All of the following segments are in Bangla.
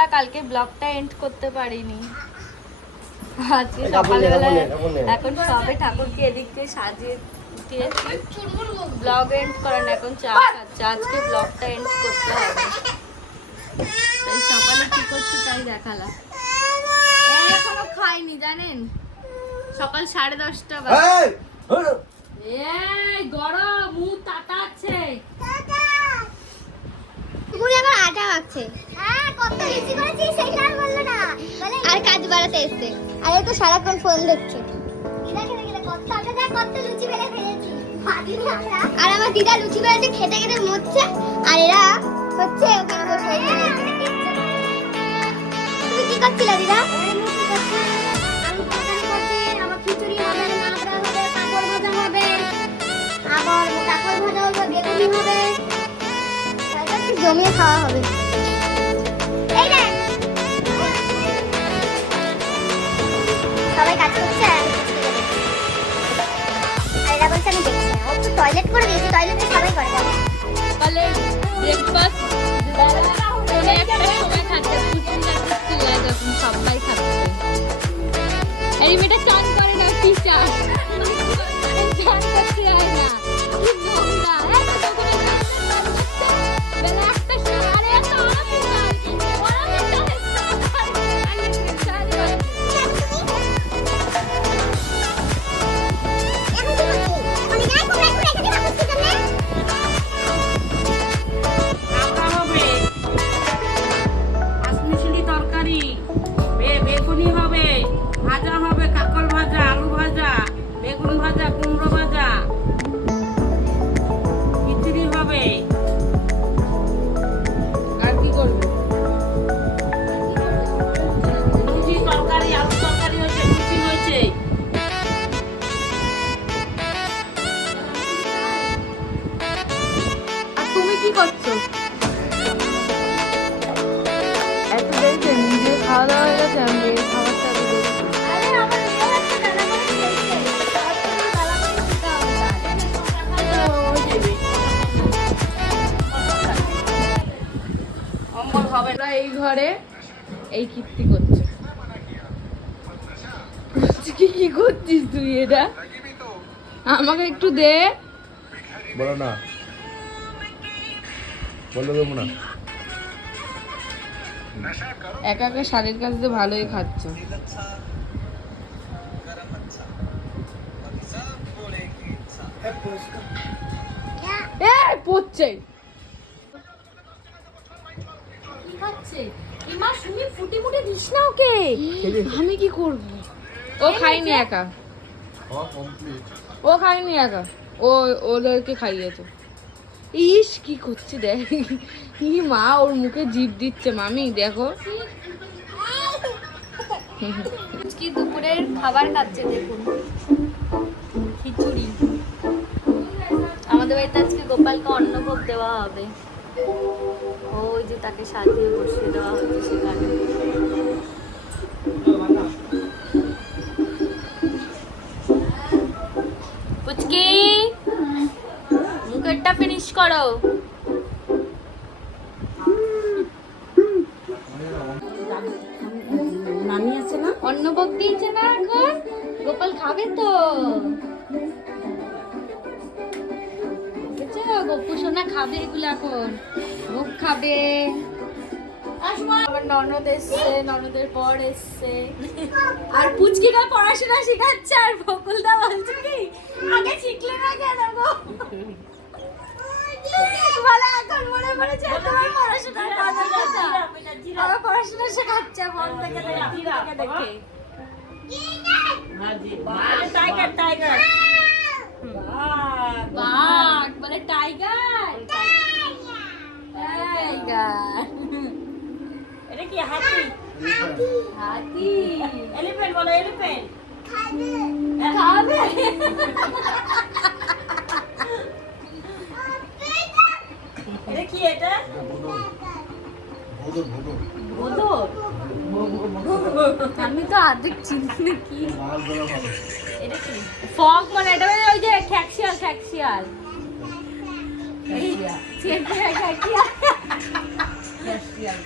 বন্ধুরা কালকে ব্লগটা এন্ড করতে পারিনি, আজকে সকালবেলা এখন সবে ঠাকুরকে এদিক থেকে সাজিয়ে দিয়েছি, ব্লগ এন্ড করেন এখন চা খাচ্ছে, আজকে ব্লগটা এন্ড করতে হবে। তাই সকালে কি করছি তাই দেখালাম। এখনো খাইনি জানেন, সকাল 10:30 বাজে। এই গরম মুখ তাতাচ্ছে, পুরি আবার আটা মাখছে। হ্যাঁ কত লিচি করেছি সেটা আর বললো না, মানে আর কাজ বাড়াতে এসেছে। আর এই তো সারাক্ষণ ফোন দেখছে। কত আটা দেখ, কত লুচি বেলে ফেলেছি। আর আমার দিদা লুচি বেলেছে খেতে খেতে মরছে, আর এরা হচ্ছে ওখানে বসে আছে। তুমি কি করছিলে দিদা? আমি তরকারি করছি, আমার খিচুড়ি হবে, মাবড়া হবে, পাঁপড় ভাজা হবে, আবার কাঁকড় ভাজা হবে, বেগুনি হবে, জমিয়ে খাওয়া হবে। এই রে সবাই কাজ করছে আর এরা বলছে আমি দেখছি না, ও তো টয়লেট করে দিয়েছি, টয়লেটে সবাই করে যাবে। সকালে ব্রেকফাস্ট পৌনে 1টার সময় খাচ্ছে, যখন সবাই খাচ্ছে। এই মেয়েটা চান করে না, কি চান চান করতে হয় না, কি নোংরা। বেলা 1টার সময় আরে এত বেগুনি হবে, ভাজা হবে, কাঁকড় ভাজা, আলু ভাজা, বেগুন ভাজা, কুমড়ো ভাজা, খিচুড়ি হবে। আর কি করবে? লুচি তরকারি, আলু তরকারি হয়েছে, লুচি হয়েছে। আর তুমি কি করছো? এত দেখছেন নিজে খাওয়া দাওয়া হয়ে গেছে, আমি খাবারটা আরে আমার মেয়ে হচ্ছে দাদা করে খেয়েছে, দাদা করে খেতে হবে। অম্বল হবে না। ওরা এই ঘরে এই কীর্তি করছে। কি করছিস তুই? এটা আমাকে একটু দে। বলো না, বলে দেবো না। একা একা শাড়ির কাছ দিয়ে ভালোই খাচ্ছ। পড়ছে কি খাচ্ছে? ইমা সুমি ফুটি মুটি দিস না ওকে, আমি কি করব? ও খাইনি একা, ও খাইনি একা, ও ওদেরকে খাইয়েছে। ইস কি করছে দেখ, কি মা ওর মুখে জিভ দিচ্ছে। মামি দেখো কি দুপুরের খাবার খাচ্ছে, দেখুন খিচুড়ি। আমাদের বাড়িতে আজকে গোপালকে অন্নভোগ দেওয়া হবে, ওই যে তাকে সাজিয়ে বসিয়ে দেওয়া হচ্ছে সেখানে। পুচকি মুখেরটা ফিনিশ করো। নানি আছে না? অন্নভোগ দিয়েছে না এখন, গোপাল খাবে তো। বুঝছো, গপ্পু সোনা খাবে এগুলো এখন, ভোগ খাবে। আমার ননদ এসছে, ননদের বর এসছে, আর পুচকিটা পড়াশোনা শেখাচ্ছে, আর বকুলদা বলছে কি আগে শিখলে না কেন গো, বলে এখন মনে পড়েছে তোমার পড়াশোনার কথা। আমার পড়াশোনা শেখাচ্ছে মন থেকে দেখে। টাইগার টাইগার বাঘ বলে টাইগার, টাইগার। এটা কি হাতি? হাতি। এলিফ্যান্ট বলো, এলিফ্যান্ট। খাবে এটা কি? এটা আমি তো আর্ধেক চিনি না কি এটা, কি ফগ মানে এটা ওই যে খ্যাকশিয়াল, খ্যাকশিয়াল খ্যাকশিয়াল।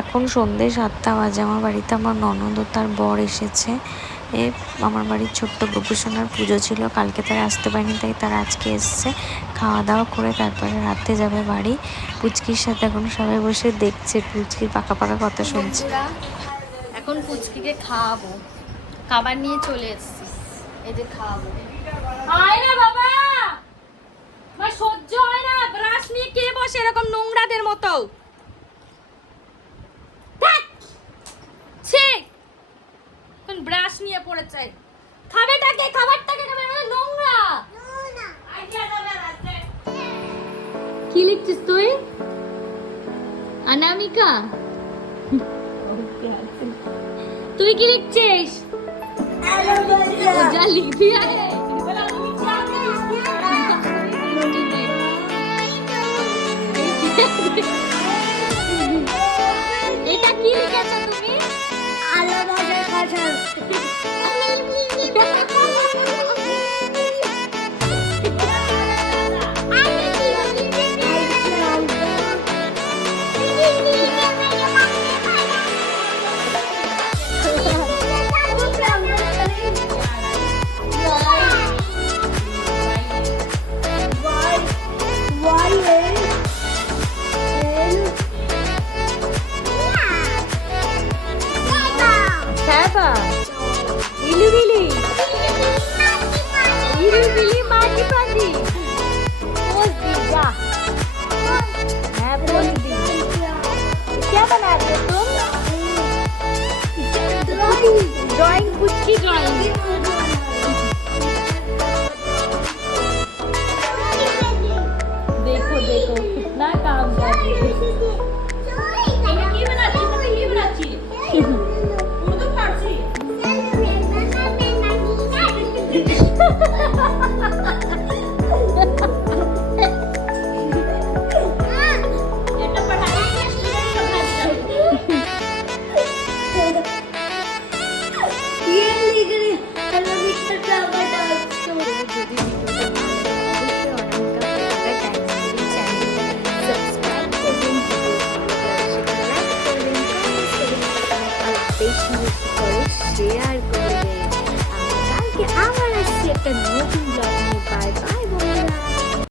এখন সন্ধ্যে 7টা বাজে। আমার বাড়িতে আমার ননদ ও তার বর এসেছে। আমার বাড়ির ছোট্ট গোপুসোনার পুজো ছিল, কালকে তারা আসতে পারেনি, তাই তারা আজকে এসছে। খাওয়া দাওয়া করে তারপরে রাতে যাবে বাড়ি। পুচকির সাথে এখন সবাই বসে দেখছে, পুচকির পাকা পাকা কথা শুনছে। এখন পুচকিকে খাওয়াবো, খাবার নিয়ে চলে এসেছি, এদের খাওয়াবো। আয় না বাবা, আমার সহ্য হয় না, ব্রাশ নিয়ে কে বসে এরকম নোংরাদের মতো। ব্রাশ নিয়ে পড়েছে, খাবারটাকে নোংরা। কি লিখছিস তুই অনামিকা? তুই কি লিখছিস? যা লিখবি এটা কি লিখেছো তুমি? क्या बना रहे हो तुम? ड्राइंग, कुछ की ड्राइंग? देखो देखो कितना काम कर रही है। उर्दू फारसी শেয়ার করবেন। কালকে আবার আসছি একটা নতুন